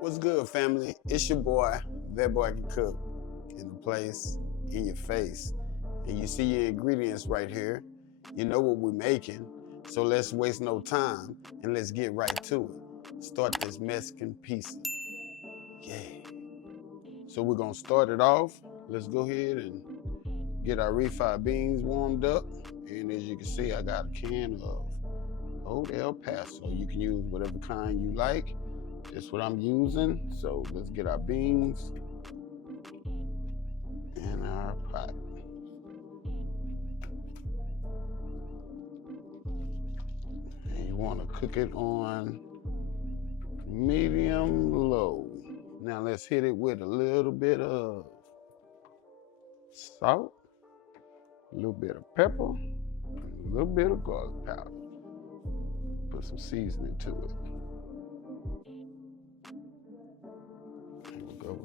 What's good, family? It's your boy, That Boy Can Cook, in the place, in your face. And you see your ingredients right here. You know what we're making. So let's waste no time and let's get right to it. Start this Mexican pizza. Yeah. So we're gonna start it off. Let's go ahead and get our refried beans warmed up. And as you can see, I got a can of old El Paso. You can use whatever kind you like. That's what I'm using. So let's get our beans in our pot. And you want to cook it on medium low. Now let's hit it with a little bit of salt, a little bit of pepper, and a little bit of garlic powder. Put some seasoning to it. And we'll go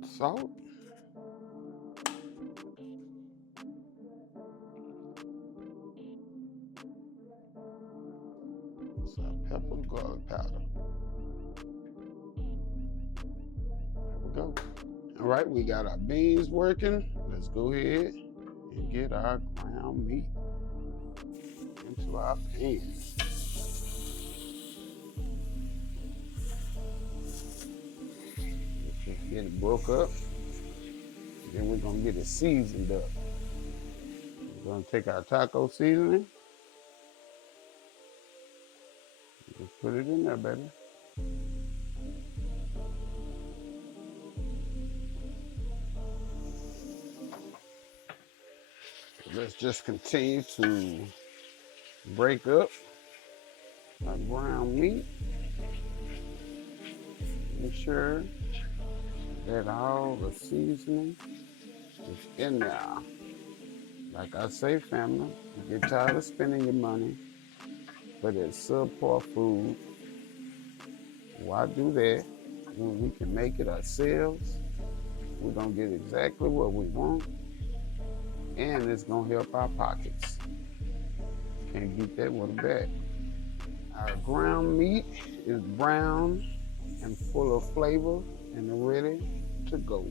with salt. Some pepper, garlic powder. There we go. All right, we got our beans working. Let's go ahead and get our ground meat into our pan. Let's just get it broke up. Then we're gonna get it seasoned up. We're gonna take our taco seasoning. Just put it in there, baby. Let's just continue to break up our ground meat. Make sure that all the seasoning is in there. Like I say, family, you get tired of spending your money for that subpar food. Why do that when we can make it ourselves? We're gonna get exactly what we want, and it's gonna help our pockets. Can't beat that with a bag. Our ground meat is brown and full of flavor and ready to go.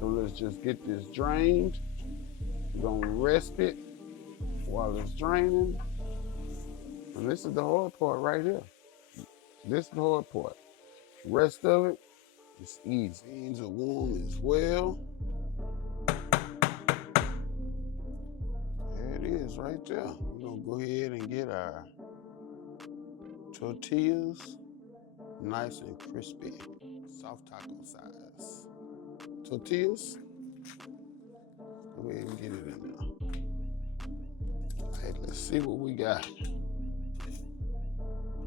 So let's just get this drained. We're gonna rest it while it's draining. And this is the hard part right here. This is the hard part. Rest of it is easy. Beans are warm as well. There it is right there. We're gonna go ahead and get our tortillas nice and crispy, soft taco size. Tortillas, go ahead and get it in there. All right, let's see what we got.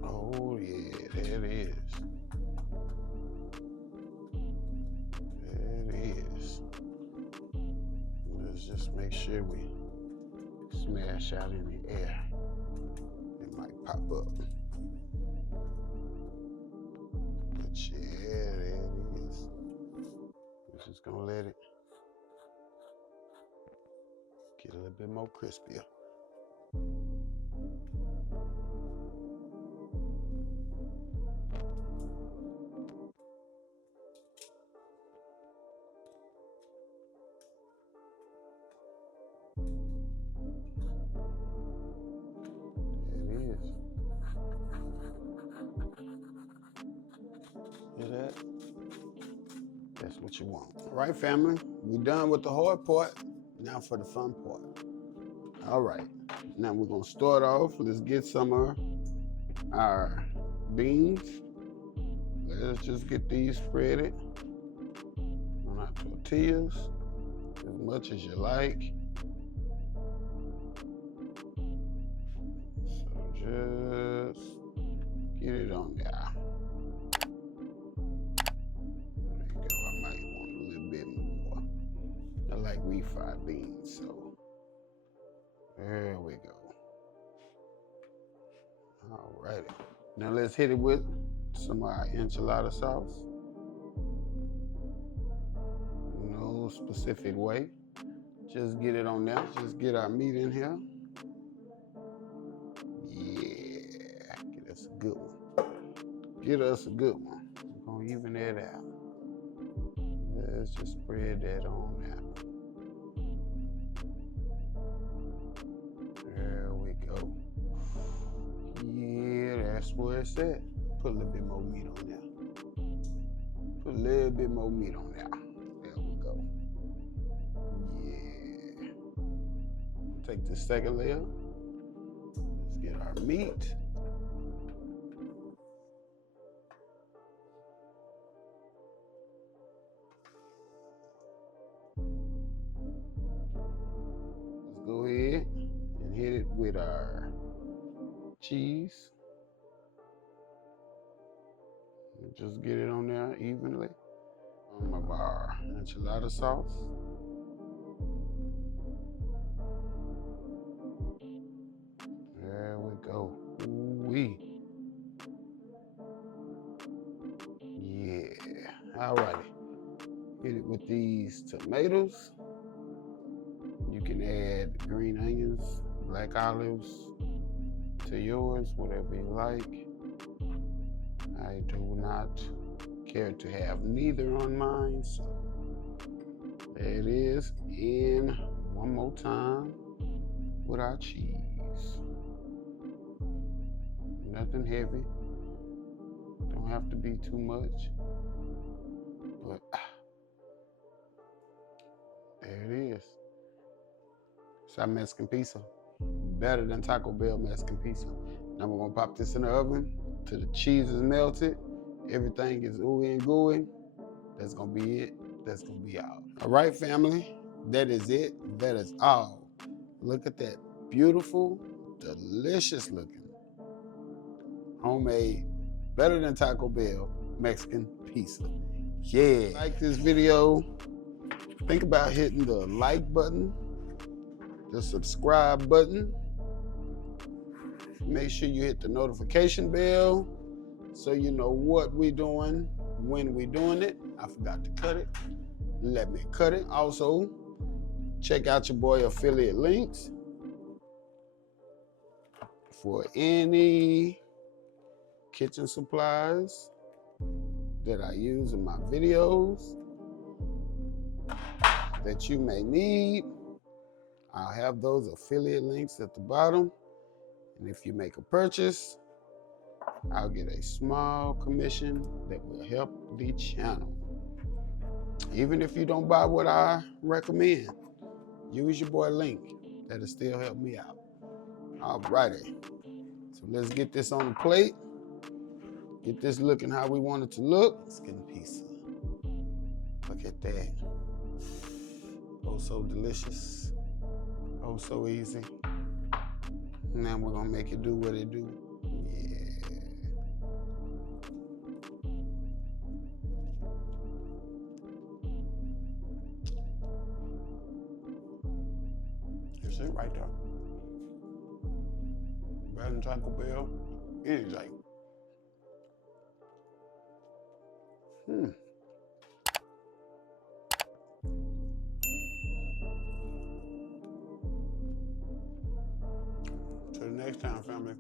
Oh yeah, there it is. There it is. Let's just make sure we smash out in the air. It might pop up. But yeah, there it is. We're just gonna let it get a little bit more crispier. Hear that? That's what you want. All right, family, we're done with the hard part. Now for the fun part. All right, now we're gonna start off. Let's get some of our beans. Let's just get these spreaded on our tortillas as much as you like. So just get it on there. I like refried beans, so there we go. All righty. Now let's hit it with some of our enchilada sauce. No specific way. Just get it on there. Just get our meat in here. Yeah, get us a good one. Get us a good one. We're even that out. Let's just spread that on out. There we go. Yeah, that's where it's at. Put a little bit more meat on there. Put a little bit more meat on there. There we go. Yeah. Take the second layer. Let's get our meat. Let's go ahead and hit it with our cheese. Just get it on there evenly. Some of our enchilada sauce. There we go. Ooh-wee. Yeah. Alrighty. Hit it with these tomatoes. You can add green onions, black olives to yours, whatever you like. I do not care to have neither on mine, so there it is. In one more time with our cheese. Nothing heavy. Don't have to be too much, but there it is. It's our Mexican pizza. Better than Taco Bell Mexican pizza. Now we're gonna pop this in the oven till the cheese is melted. Everything is ooey and gooey. That's gonna be it. That's gonna be all. All right, family. That is it. That is all. Look at that beautiful, delicious looking, homemade, better than Taco Bell Mexican pizza. Yeah. Like this video, think about hitting the like button, the subscribe button. Make sure you hit the notification bell so you know what we're doing, when we're doing it. I forgot to cut it. Let me cut it. Also, check out your boy affiliate links for any kitchen supplies that I use in my videos that you may need. I'll have those affiliate links at the bottom. And if you make a purchase, I'll get a small commission that will help the channel. Even if you don't buy what I recommend, use your boy link. That'll still help me out. All righty. So let's get this on the plate. Get this looking how we want it to look. Mexican pizza. Look at that. Oh, so delicious. Oh, so easy. Now we're gonna make it do what it do. Yeah. That's it right there. Better than Taco Bell. Anything. Till the next time, family.